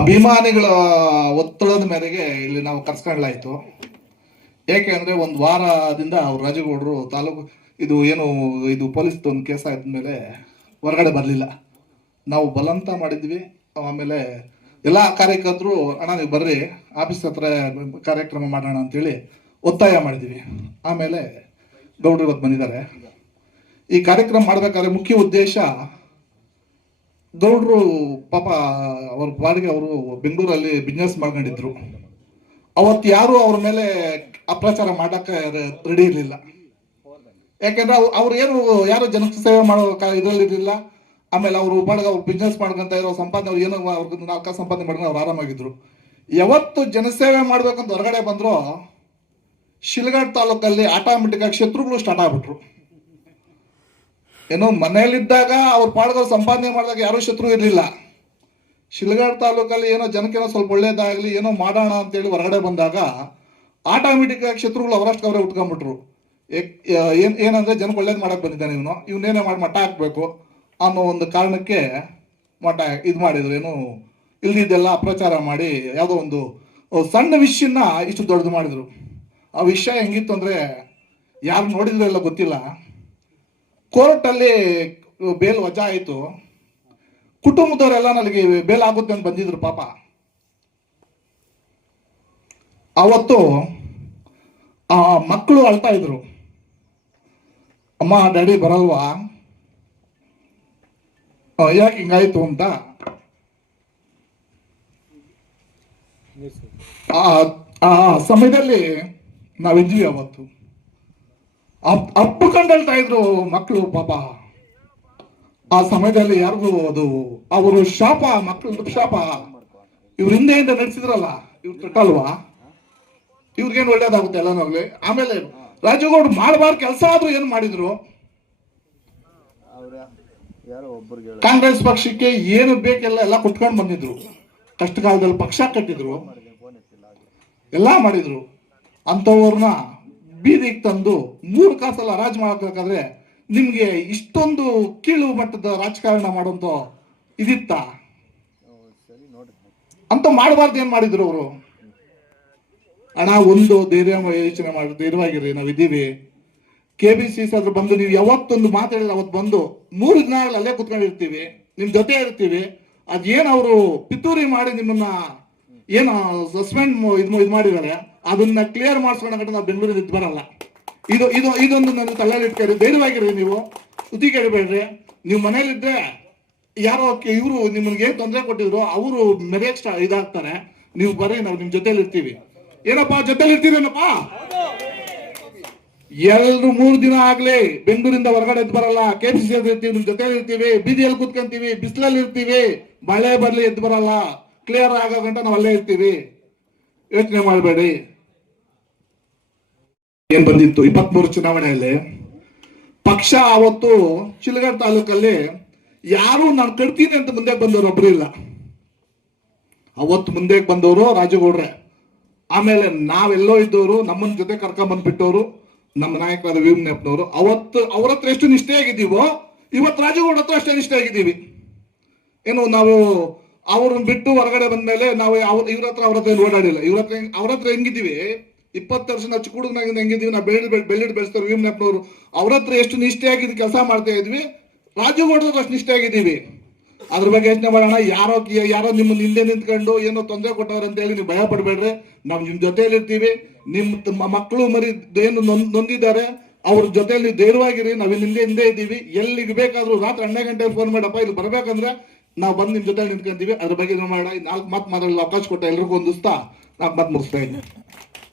ಅಭಿಮಾನಿಗಳ ಒತ್ತಡದ ಮೇರೆಗೆ ಇಲ್ಲಿ ನಾವು ಕರ್ಸ್ಕೊಳ್ಳಾಯ್ತು. ಏಕೆ ಅಂದ್ರೆ ಒಂದು ವಾರದಿಂದ ಅವ್ರು ರಾಜಗೌಡರು ತಾಲೂಕು ಇದು ಪೊಲೀಸ್ ಒಂದು ಕೇಸ್ ಆದ್ಮೇಲೆ ಹೊರಗಡೆ ಬರಲಿಲ್ಲ. ನಾವು ಬಲವಂತ ಮಾಡಿದ್ವಿ. ಆಮೇಲೆ ಎಲ್ಲ ಕಾರ್ಯಕರ್ತರು ಅಣ್ಣ ನೀವು ಬರ್ರಿ ಆಫೀಸ್ ಹತ್ರ ಕಾರ್ಯಕ್ರಮ ಮಾಡೋಣ ಅಂತೇಳಿ ಒತ್ತಾಯ ಮಾಡಿದ್ವಿ. ಆಮೇಲೆ ಗೌಡ್ರು ಇವತ್ತು ಬಂದಿದ್ದಾರೆ. ಈ ಕಾರ್ಯಕ್ರಮ ಮಾಡ್ಬೇಕಾದ್ರೆ ಮುಖ್ಯ ಉದ್ದೇಶ, ಗೌಡ್ರು ಪಾಪ ಅವ್ರ ಬಾಡಿಗೆ ಅವರು ಬೆಂಗಳೂರಲ್ಲಿ ಬಿಸ್ನೆಸ್ ಮಾಡ್ಕೊಂಡಿದ್ರು. ಅವತ್ತು ಯಾರು ಅವ್ರ ಮೇಲೆ ಅಪ್ರಚಾರ ಮಾಡಕ್ಕೆ ರೆಡಿ ಇರಲಿಲ್ಲ. ಯಾಕೆಂದ್ರೆ ಅವ್ರು ಯಾರು ಜನಕ್ಕೆ ಸೇವೆ ಮಾಡೋ ಇದರಲ್ಲಿ ಇರಲಿಲ್ಲ. ಆಮೇಲೆ ಅವರು ಬಾಡಿಗೆ ಅವ್ರು ಬಿಸ್ನೆಸ್ ಮಾಡ್ಕೊಂತ ಇರೋ ಸಂಪಾದನೆ ಅವ್ರು ಅವ್ರಿಗೆ 4 ಸಂಪಾದನೆ ಮಾಡ್ಕೊಂಡು ಅವ್ರು ಆರಾಮಾಗಿದ್ರು. ಯಾವತ್ತು ಜನಸೇವೆ ಮಾಡ್ಬೇಕಂತ ಹೊರಗಡೆ ಬಂದ್ರು, ಶಿಲ್ಘಾಟ್ ತಾಲೂಕಲ್ಲಿ ಆಟೋಮೆಟಿಕ್ ಆಗಿ ಶತ್ರುಗಳು ಸ್ಟಾರ್ಟ್ ಆಗ್ಬಿಟ್ರು. ಮನೆಯಲ್ಲಿದ್ದಾಗ ಅವ್ರ ಪಾಡ್ಗಳು ಸಂಪಾದನೆ ಮಾಡಿದಾಗ ಯಾರೂ ಶತ್ರು ಇರಲಿಲ್ಲ. ಶಿಲ್ಘಾಟ್ ತಾಲೂಕಲ್ಲಿ ಜನಕ್ಕೇನೋ ಸ್ವಲ್ಪ ಒಳ್ಳೇದಾಗ್ಲಿ ಮಾಡೋಣ ಅಂತೇಳಿ ಹೊರಗಡೆ ಬಂದಾಗ ಆಟೋಮೆಟಿಕ್ ಆಗಿ ಶತ್ರುಗಳು ಅವರಷ್ಟು ಅವರೇ ಉಟ್ಕೊಂಡ್ಬಿಟ್ರು. ಏನಂದ್ರೆ ಜನಕ್ಕೆ ಒಳ್ಳೇದು ಮಾಡಕ್ ಬಂದಿದ್ದಾನೆ ಇವನೇನೇ ಮಾಡಿ ಮಟ್ಟ ಹಾಕ್ಬೇಕು ಅನ್ನೋ ಒಂದು ಕಾರಣಕ್ಕೆ ಮಟ್ಟ ಮಾಡಿದ್ರು. ಇಲ್ದಿದ್ದೆಲ್ಲ ಅಪ್ರಚಾರ ಮಾಡಿ ಯಾವುದೋ ಒಂದು ಸಣ್ಣ ವಿಷಯನ ಇಷ್ಟು ದೊಡ್ಡದು ಮಾಡಿದ್ರು. ಆ ವಿಷಯ ಹೆಂಗಿತ್ತು ಅಂದ್ರೆ ಯಾರು ನೋಡಿದ್ರು ಎಲ್ಲ ಗೊತ್ತಿಲ್ಲ. ಕೋರ್ಟಲ್ಲಿ ಬೇಲ್ ವಜಾ ಆಯಿತು. ಕುಟುಂಬದವರೆಲ್ಲ ನನಗೆ ಬೇಲ್ ಆಗುತ್ತೆ ಅಂತ ಬಂದಿದ್ರು. ಪಾಪ ಅವತ್ತು ಆ ಮಕ್ಕಳು ಅಳ್ತಾ ಇದ್ರು, ಅಮ್ಮ ಡ್ಯಾಡಿ ಬರಲ್ವಾ, ಯಾಕೆ ಹಿಂಗಾಯ್ತು ಅಂತ. ಆ ಸಮಯದಲ್ಲಿ ನಾವಿದ್ವಿ. ಅವತ್ತು ಅಪ್ಪುಕೊಂಡಳ್ತಾ ಇದ್ರು ಮಕ್ಕಳು. ಪಾಪ ಆ ಸಮಯದಲ್ಲಿ ಯಾರಿಗೂ ಅದು ಅವರು ಶಾಪ, ಮಕ್ಕಳು ಶಾಪ. ಇವ್ರ ಹಿಂದೆಯಿಂದ ನಡೆಸಿದ್ರಲ್ಲ, ಇವ್ರು ತೊಟ್ಟಲ್ವಾ, ಇವ್ರಿಗೇನು ಒಳ್ಳೇದಾಗುತ್ತೆ ಎಲ್ಲನೋಗ್ಲಿ. ಆಮೇಲೆ ರಾಜಗೌಡ್ರು ಮಾಡಬಾರ್ದು ಕೆಲಸ ಆದ್ರೂ ಏನು ಮಾಡಿದ್ರು, ಕಾಂಗ್ರೆಸ್ ಪಕ್ಷಕ್ಕೆ ಏನು ಬೇಕೆಲ್ಲ ಎಲ್ಲ ಕುಟ್ಕೊಂಡು ಬಂದಿದ್ರು. ಕಷ್ಟ ಕಾಲದಲ್ಲಿ ಪಕ್ಷ ಕಟ್ಟಿದ್ರು, ಎಲ್ಲ ಮಾಡಿದ್ರು. ಅಂಥವ್ರನ್ನ ಬೀದಿಗೆ ತಂದು 3 ಕಾಸಲ್ಲ ರಾಜ್ ಮಾಡಬೇಕಾದ್ರೆ ನಿಮ್ಗೆ ಇಷ್ಟೊಂದು ಕೀಳು ಮಟ್ಟದ ರಾಜಕಾರಣ ಮಾಡೋಂಥ ಇದಿತ್ತ ಅಂತ ಮಾಡಬಾರ್ದು. ಏನ್ ಮಾಡಿದ್ರು ಅವರು? ಅಣ್ಣ ಒಂದು ಧೈರ್ಯ ಯೋಚನೆ ಮಾಡಿ ಧೈರ್ಯವಾಗಿರಿ, ನಾವಿದ್ದೀವಿ. KBCC ಆದ್ರೂ ಬಂದು ನೀವು ಯಾವತ್ತೊಂದು ಮಾತಾಡಿಲ್ಲ, ಅವತ್ತು ಬಂದು 3 ದಿನ ಅಲ್ಲೇ ಕುತ್ಕೊಂಡಿರ್ತೀವಿ, ನಿಮ್ ಜೊತೆ ಇರ್ತೀವಿ. ಅದೇನು ಅವರು ಪಿತೂರಿ ಮಾಡಿ ನಿಮ್ಮನ್ನ ಏನು ಸಸ್ಪೆಂಡ್ ಇದು ಮಾಡಿದ್ದಾರೆ, ಅದನ್ನ ಕ್ಲಿಯರ್ ಮಾಡಿಸ್ಕೊಂಡ ನಾವು ಬೆಂಗಳೂರಿಗೆ ಇದ್ದು ಬರಲ್ಲ. ಇದೊಂದು ನನ್ನ ತಲೆಯಲ್ಲಿ ಇಟ್ಕೊಳ್ಳಿ. ಧೈರ್ಯವಾಗಿರಿ, ನೀವು ಸುದ್ದಿ ಕೇಳಬೇಡ್ರಿ. ನೀವು ಮನೇಲಿದ್ರೆ ಯಾರೋ ಇವರು ನಿಮ್ಗೆ ಏನ್ ತೊಂದರೆ ಕೊಟ್ಟಿದ್ರು ಅವರು ಮೆರೆಯಕ್ ಇದಾಗ್ತಾರೆ. ನೀವು ಬರ್ರಿ, ನಾವು ನಿಮ್ ಜೊತೆಲಿ ಇರ್ತೀವಿ. ಏನಪ್ಪಾ ಜೊತೆಲಿ ಇರ್ತೀರೇನಪ್ಪ? 2-3 ದಿನ ಆಗ್ಲಿ ಬೆಂಗಳೂರಿಂದ ಹೊರಗಡೆ ಎದ್ದು ಬರಲ್ಲ. KBCC ಇರ್ತೀವಿ, ನಿಮ್ ಜೊತೆಲಿ ಇರ್ತೀವಿ, ಬೀದಿಯಲ್ಲಿ ಕೂತ್ಕೊಂತೀವಿ, ಬಿಸಿಲಲ್ಲಿ ಇರ್ತೀವಿ, ಮಳೆ ಬರ್ಲಿ ಎದ್ದು ಬರಲ್ಲ. ಕ್ಲಿಯರ್ ಆಗೋ ಗಂಟ ನಾವು ಅಲ್ಲೇ ಇರ್ತೀವಿ, ಯೋಚನೆ ಮಾಡಬೇಡಿ. ಏನ್ ಬಂದಿತ್ತು 23 ಚುನಾವಣೆಯಲ್ಲಿ ಪಕ್ಷ ಅವತ್ತು ಶಿಲ್ಘಾಟ್ ತಾಲೂಕಲ್ಲಿ ಯಾರು ನಾನು ಕಟ್ತೀನಿ ಅಂತ ಮುಂದೆ ಬಂದವರು ಒಬ್ರು ಇಲ್ಲ. ಅವತ್ತು ಮುಂದೆ ಬಂದವರು ರಾಜಗೌಡ್ರೆ. ಆಮೇಲೆ ನಾವೆಲ್ಲೋ ಇದ್ದವರು ನಮ್ಮನ್ನ ಜೊತೆ ಕರ್ಕೊಂಡ್ ಬಂದ್ಬಿಟ್ಟವರು ನಮ್ಮ ನಾಯಕರಾದ ವೀರಪ್ಪನವರು. ಅವತ್ತು ಅವ್ರ ಹತ್ರ ಎಷ್ಟು ನಿಷ್ಠೆಯಾಗಿದ್ದೀವೋ ಇವತ್ತು ರಾಜಗೌಡ ಹತ್ರ ಅಷ್ಟೇ ನಿಷ್ಠೆಯಾಗಿದ್ದೀವಿ. ನಾವು ಅವ್ರನ್ನ ಬಿಟ್ಟು ಹೊರಗಡೆ ಬಂದ್ಮೇಲೆ ನಾವು ಇವ್ರ ಹತ್ರ ಓಡಾಡಿಲ್ಲ. ಅವ್ರ ಹತ್ರ ಹೆಂಗಿದ್ದೀವಿ, 20 ವರ್ಷ ನಾವು ಚಿಕ್ಕುಡುಗನಾಗಿಂದ ಹೆಂಗಿದ್ದೀವಿ, ನಾವು ಬೆಳ್ಳಿಟ್ಟು ಬೆಳೆಸ್ತಾರೆ ವೀರಪ್ಪನವರು. ಅವ್ರ ಹತ್ರ ಎಷ್ಟು ನಿಷ್ಠೆಯಾಗಿದ್ದು ಕೆಲಸ ಮಾಡ್ತಾ ಇದ್ವಿ, ರಾಜಗೌಡರ ಅಷ್ಟು ನಿಷ್ಠೆಯಾಗಿದ್ದೀವಿ. ಅದ್ರ ಬಗ್ಗೆ ಯೋಚನೆ ಮಾಡೋಣ. ಯಾರೋ ನಿಮ್ಮನ್ನ ಹಿಂದೆ ನಿಂತ್ಕೊಂಡು ಏನೋ ತೊಂದರೆ ಕೊಟ್ಟವ್ರ ಅಂತ ಹೇಳಿ ನೀವು ಭಯ ಪಡ್ಬೇಡ್ರಿ. ನಾವು ನಿಮ್ ಜೊತೆಯಲ್ಲಿ ಇರ್ತೀವಿ. ನಿಮ್ಮ ಮಕ್ಕಳು ಮರಿ ಏನು ನೊಂದಿದ್ದಾರೆ, ಅವ್ರ ಜೊತೆಯಲ್ಲಿ ಧೈರ್ಯವಾಗಿರಿ. ನಾವು ಹಿಂದೆ ಇದ್ದೀವಿ. ಎಲ್ಲಿಗೆ ಬೇಕಾದ್ರೂ ರಾತ್ರಿ 12 ಗಂಟೆಗೆ ಫೋನ್ ಮಾಡಪ್ಪ, ಇಲ್ಲಿ ಬರ್ಬೇಕಂದ್ರೆ ನಾವು ಬಂದು ನಿಮ್ ಜೊತೆ ನಿಂತ್ಕೊಂತೀವಿ. ಅದ್ರ ಬಗ್ಗೆ ಮಾಡೋಣ. 4 ಮಾತು ಮಾತಾಡಲು ಅವಕಾಶ ಕೊಟ್ಟ ಎಲ್ರಿಗೂ ಹೊಂದಿಸ್ತಾ 4 ಮಾತು ಮುಗಿಸ್ತಾ ಇದ್ದೀನಿ.